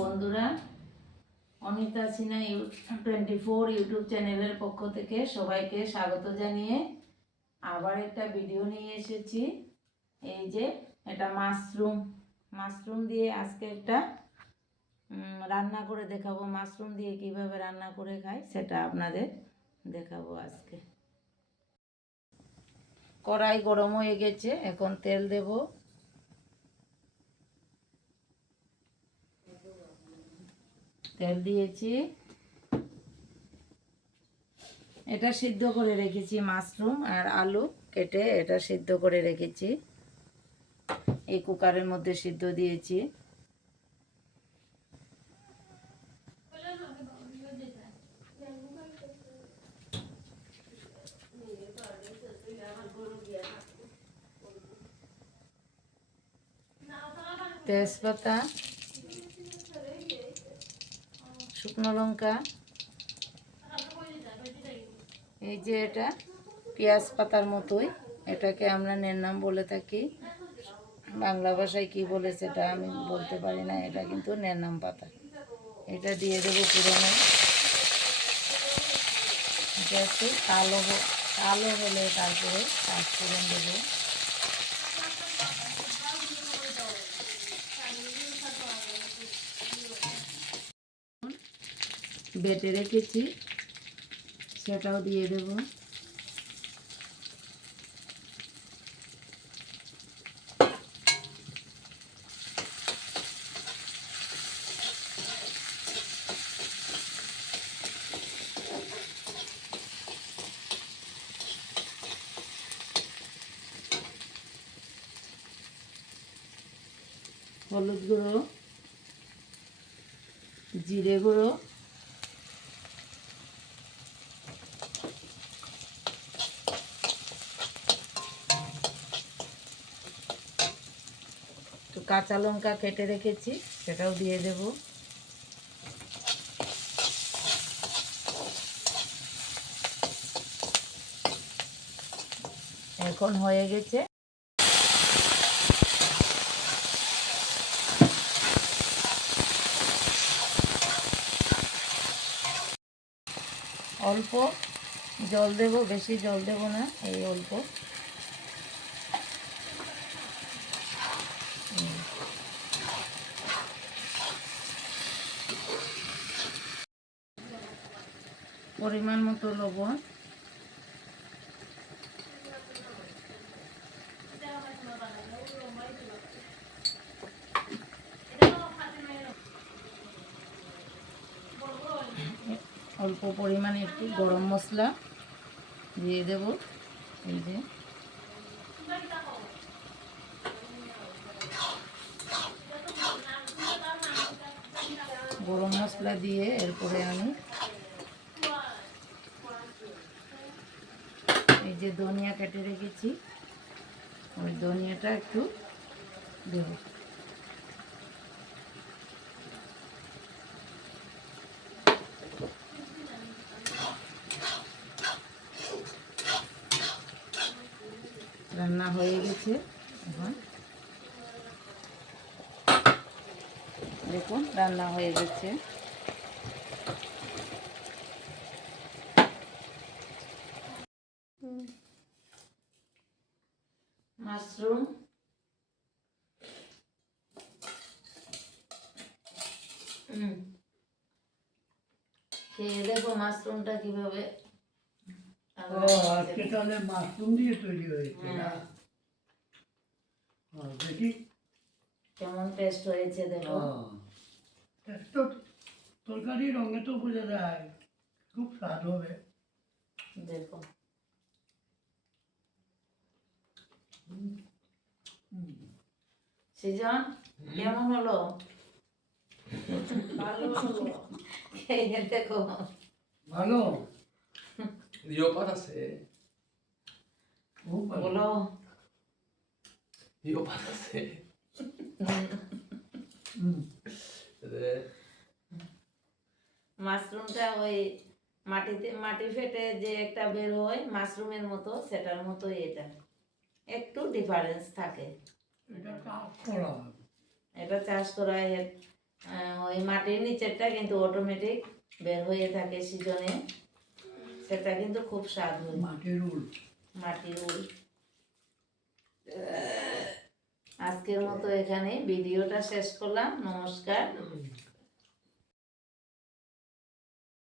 বন্ধুরা, অনিতা সিনহা 24 ইউটিউব চ্যানেলের পক্ষ থেকে সবাইকে স্বাগত জানিয়ে আবার একটা ভিডিও নিয়ে এসেছি। এই যে এটা মাশরুম দিয়ে আজকে একটা রান্না করে দেখাবো। মাশরুম দিয়ে কিভাবে রান্না করে খাই সেটা আপনাদের দেখাবো আজকে। কড়াই গরম হয়ে গেছে, এখন তেল দেব। তেল দিয়েছি। এটা সিদ্ধ করে রেখেছি, মাশরুম আর আলু কেটে এটা সিদ্ধ করে রেখেছি। এই কুকারের মধ্যে সিদ্ধ দিয়েছি। তেজপাতা, শুকনো লঙ্কা, এই যে এটা পেঁয়াজ পাতার মতোই, এটাকে আমরা নেন্নাম বলে থাকি। বাংলা ভাষায় কি বলে সেটা আমি বলতে পারি না, এটা কিন্তু নেন্নাম পাতা। এটা দিয়ে দেবো পুরনো। এটা একটু কালো হলে তারপরে পাঁচফোড়ন দেবো। বেটে রেখেছি সেটাও দিয়ে দেব। হলুদ গুঁড়ো, জিরে গুঁড়ো, একটু কাঁচা লঙ্কা কেটে রেখেছি সেটাও দিয়ে দেব। এখন হয়ে গেছে। অল্প জল দেব, বেশি জল দেব না, এই অল্প। পরিমাণ মতো লবণ, অল্প পরিমাণে একটু গরম মশলা দিয়ে দেব। এই যে গরম মশলা দিয়ে এরপরে আমি এই যে ধনিয়া কেটে রেখেছি, ওই ধনিয়াটা একটু দেব। রান্না হয়ে গেছে। এখন দেখুন রান্না হয়ে গেছে। মাশরুম, খেয়ে দেখো মাশরুমটা কিভাবে। আজকে তাহলে মাশরুম দিয়ে তৈরি হয়েছে না? দেখি কেমন টেস্ট হয়েছে দেখো। তো তরকারি রঙে তো বোঝা যায়, খুব স্বাদ হবে। দেখো সৃজন কেমন হলো? ভালো হলো। খেয়ে দেখো। ভালো, Io para se. খুব ভালো। বলো। Io para se. মাশরুমটা ওই মাটি ফেটে যে একটা বের হয় মাশরুমের মতো, সেটার মতোই এটা, একটু ডিফারেন্স থাকে। এটা চাষ করা হয়। এটা চাষ করা হয়, ওই মাটির নিচেরটা কিন্তু অটোমেটিক বের হয়ে থাকে সিজনে, সেটা কিন্তু খুব স্বাদ হয়। মাটির উল। মাটির উল। আজকের মতো এখানে ভিডিওটা শেষ করলাম। নমস্কার।